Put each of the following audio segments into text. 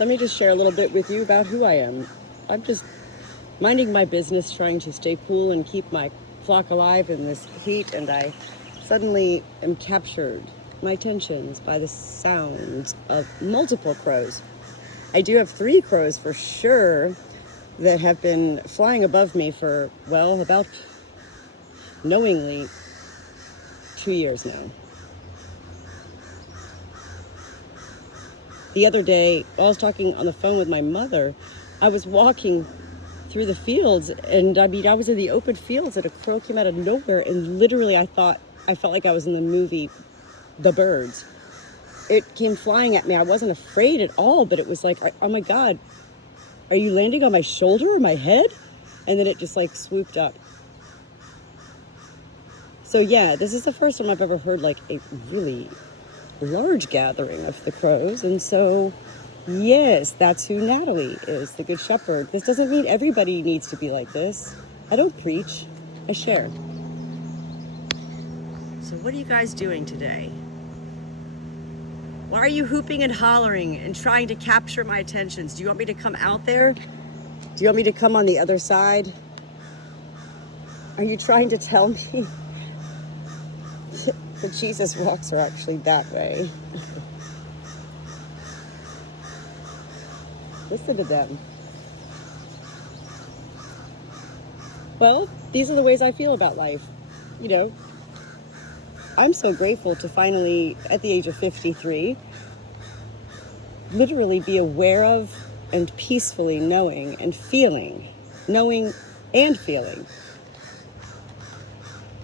let me just share a little bit with you about who I am. I'm just minding my business, trying to stay cool and keep my flock alive in this heat, and I suddenly am captured, my attentions, by the sounds of multiple crows. I do have 3 crows for sure that have been flying above me for, well, about knowingly 2 years now. The other day, while I was talking on the phone with my mother, I was walking through the fields, and I was in the open fields, and a crow came out of nowhere, and literally I felt like I was in the movie The Birds. It came flying at me. I wasn't afraid at all, but it was like, oh my God, are you landing on my shoulder or my head? And then it just like swooped up. So yeah, this is the first time I've ever heard like a really large gathering of the crows. And so, yes, that's who Natalie is, the Good Shepherd. This doesn't mean everybody needs to be like this. I don't preach, I share. So what are you guys doing today? Why are you hooping and hollering and trying to capture my attentions? Do you want me to come out there? Do you want me to come on the other side? Are you trying to tell me that Jesus walks are actually that way? Listen to them. Well, these are the ways I feel about life. You know, I'm so grateful to finally, at the age of 53, literally be aware of and peacefully knowing and feeling. Knowing and feeling.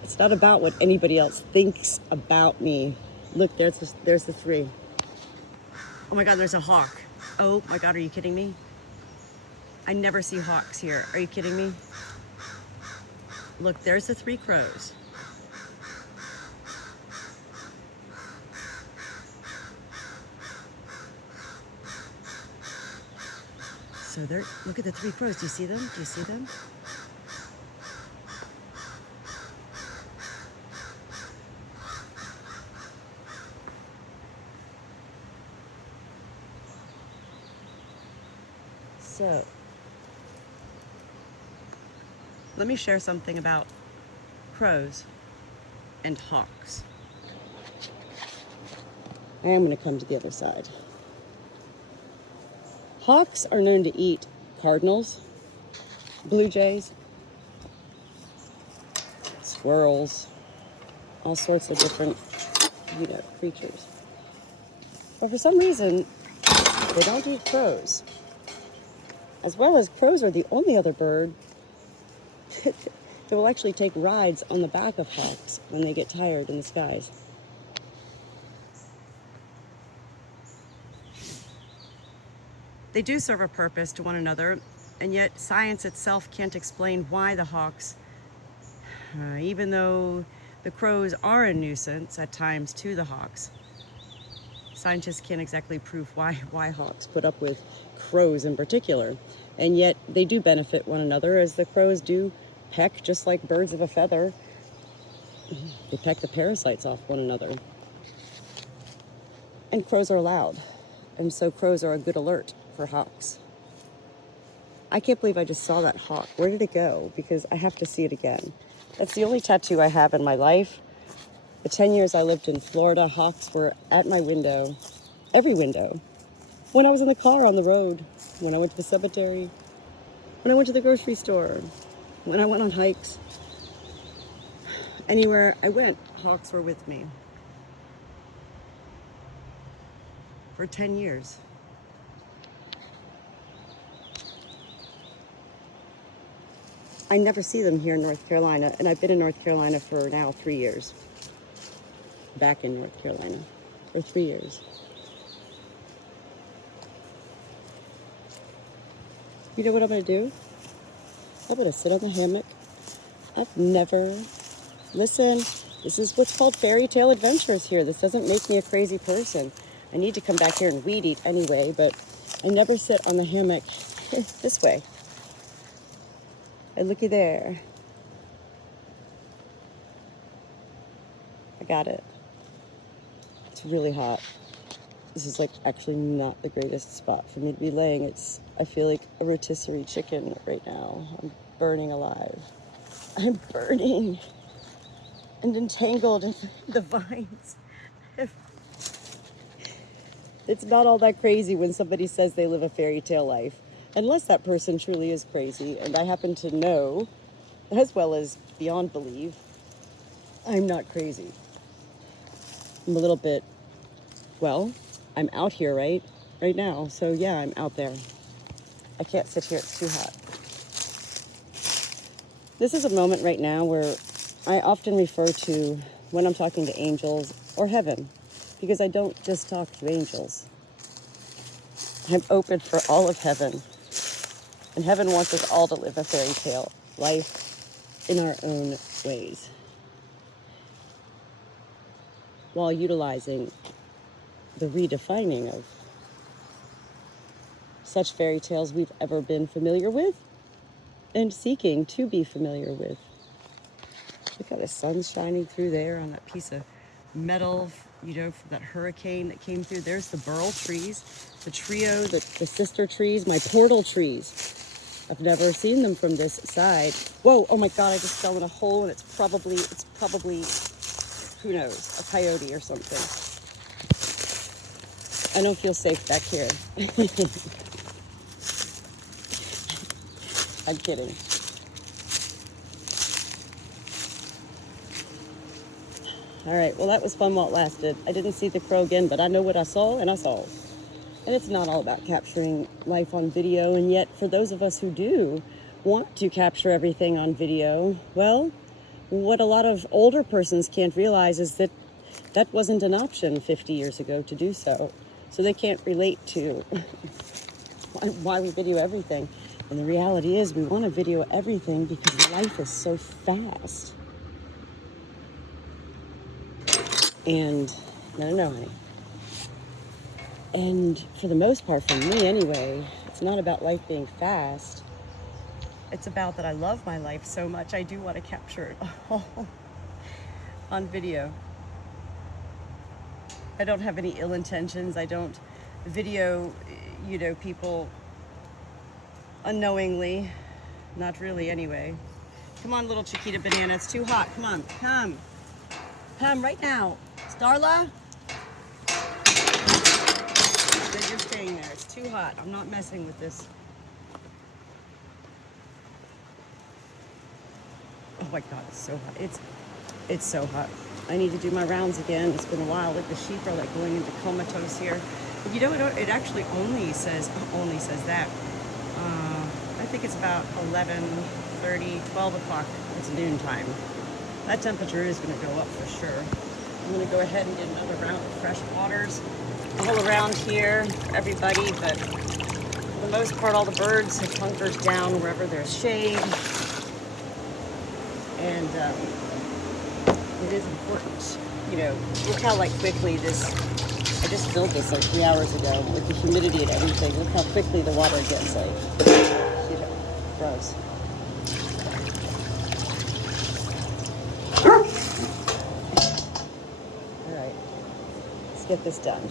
It's not about what anybody else thinks about me. Look, there's the 3. Oh my God, there's a hawk. Oh my God, are you kidding me? I never see hawks here. Are you kidding me? Look, there's the 3 crows. So look at the 3 crows. Do you see them? Do you see them? So, let me share something about crows and hawks. I am going to come to the other side. Hawks are known to eat cardinals, blue jays, squirrels, all sorts of different, creatures. But for some reason, they don't eat crows. As well as crows are the only other bird that will actually take rides on the back of hawks when they get tired in the skies. They do serve a purpose to one another, and yet science itself can't explain why the hawks, even though the crows are a nuisance at times to the hawks, scientists can't exactly prove why hawks put up with crows in particular. And yet they do benefit one another, as the crows do peck just like birds of a feather. They peck the parasites off one another. And crows are loud, and so crows are a good alert for hawks. I can't believe I just saw that hawk. Where did it go? Because I have to see it again. That's the only tattoo I have in my life. The 10 years I lived in Florida, hawks were at my window, every window. When I was in the car on the road, when I went to the cemetery, when I went to the grocery store, when I went on hikes. Anywhere I went, hawks were with me. For 10 years. I never see them here in North Carolina, and I've been in North Carolina for now 3 years. Back in North Carolina for 3 years. You know what I'm going to do? I'm going to sit on the hammock. Listen, this is what's called fairy tale adventures here. This doesn't make me a crazy person. I need to come back here and weed eat anyway, but I never sit on the hammock this way. And looky there. I got it. It's really hot. This is like actually not the greatest spot for me to be laying. I feel like a rotisserie chicken right now. I'm burning alive. I'm burning and entangled in the vines. It's not all that crazy when somebody says they live a fairy tale life, unless that person truly is crazy. And I happen to know, as well as beyond believe, I'm not crazy. I'm a little bit, well, I'm out here right now. So yeah, I'm out there. I can't sit here, it's too hot. This is a moment right now where I often refer to when I'm talking to angels or heaven, because I don't just talk to angels. I'm open for all of heaven. And heaven wants us all to live a fairy tale life in our own ways, while utilizing the redefining of such fairy tales we've ever been familiar with and seeking to be familiar with. Look how the sun's shining through there on that piece of metal, you know, from that hurricane that came through. There's the burl trees, the trio, the sister trees, my portal trees. I've never seen them from this side. Whoa, oh my God, I just fell in a hole and it's probably, who knows, a coyote or something. I don't feel safe back here. I'm kidding. All right, well, that was fun while it lasted. I didn't see the crow again, but I know what I saw, and I saw. And it's not all about capturing life on video, and yet for those of us who do want to capture everything on video, well, what a lot of older persons can't realize is that that wasn't an option 50 years ago to do so. So they can't relate to why we video everything. And the reality is we want to video everything because life is so fast. And no, honey. And for the most part, for me anyway, it's not about life being fast. It's about that I love my life so much, I do want to capture it all on video. I don't have any ill intentions. I don't video, you know, people unknowingly. Not really anyway. Come on, little Chiquita Banana, it's too hot. Come on, come. Come right now. Starla? You're staying there. It's too hot. I'm not messing with this. Oh my God, it's so hot. It's so hot. I need to do my rounds again. It's been a while. Like the sheep are like going into comatose here. But you know, it actually only says that. I think it's about 11:30, 12 o'clock. It's noon time. That temperature is going to go up for sure. I'm going to go ahead and get another round of fresh waters all around here for everybody, but for the most part, all the birds have hunkered down wherever there's shade. And it is important, you know, look how like quickly this, I just filled this like 3 hours ago with the humidity and everything. Look how quickly the water gets like, you know, gross. All right, let's get this done.